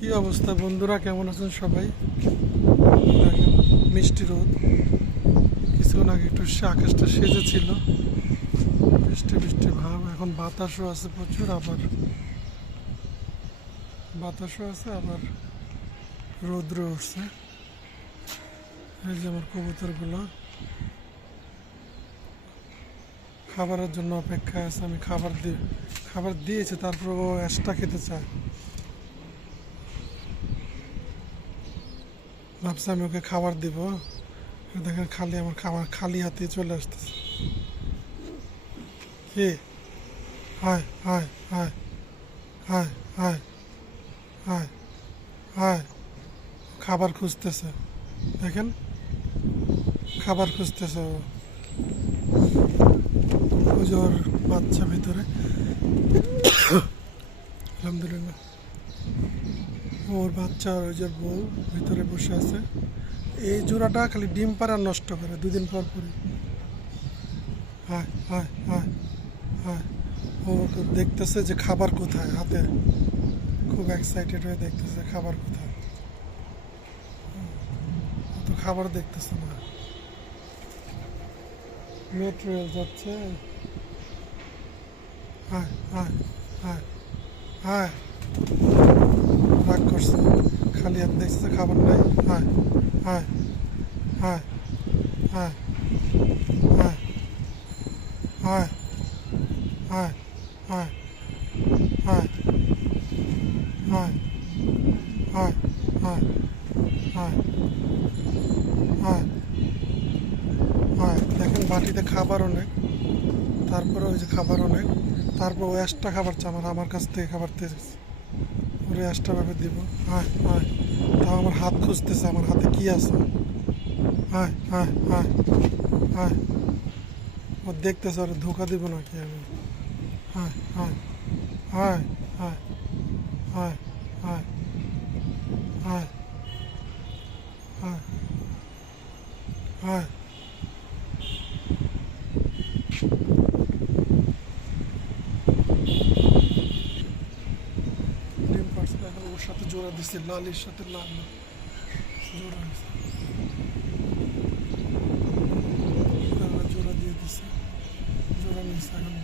কি অবস্থা বন্ধুরা, কেমন আছেন সবাই? দেখেন মিষ্টি রোদ, কিছুক্ষণ আগে একটু আকাশটা সেজেছিল, বৃষ্টি বৃষ্টি ভাব। এখন বাতাসও আছে প্রচুর, আবার বাতাসও আছে, আবার রৌদ্র উঠছে। এই যে আমার কবুতরগুলো খাবারের জন্য অপেক্ষায় আছে। আমি খাবার দিয়েছি, তারপর ও এক্সট্রা খেতে চায়। ভাবছি আমি ওকে খাবার দিব, দেখেন খালি আমার খাবার খালি হাতে চলে আসতেছে। কি? হায় হায় হায় হায় হায় হায় হায়, খাবার খুঁজতেছে, দেখেন খাবার খুঁজতেছে ও। ওই যে ওর বাচ্চা ভিতরে, আলহামদুলিল্লাহ, ওর বাচ্চা ওই যে বউ ভিতরে বসে আছে। এই জোড়াটা খালি ডিম পাড়া নষ্ট করে দুদিন পর পরই। হায় হায় হায় হায়, ও দেখতেছে যে খাবার কোথায় হাতে, খুব এক্সাইটেড হয়ে দেখতেছে খাবার কোথায়। ও তো খাবার দেখতেছে না। মেট্রো রেল যাচ্ছে। হায় হায় হায় হায়, রাগ করছে, খালি হাত দেখতেছে, খাবার নাই। হায় হায় হায় হায় হায় হায় হায় হায় হায় হায় হায় হায় হায় হায় হায়, দেখেন বাটিতে খাবার অনেক, তারপরে ওই যে খাবার অনেক, তারপর ও এক্সট্রা খাবার চা আমার কাছ থেকে খাবার দিয়েছে, ওরে এক্সট্রাভাবে দিব। হায় হায়, তাও আমার হাত খুঁজতেছে, আমার হাতে কি আছে। হায় হায় হায় হায়, ও দেখতেছে ওরে ধোকা দিব নাকি আমি। হায় হায় হায় হায় হায় হায় হায় হায় হায়, ডিম পারছে, এখন ওর সাথে জোড়া দিচ্ছে, লালের সাথে লাল জোড়া হয়েছে, জোড়া দিয়ে দিচ্ছে, জোড়া নিচ্ছে এখন।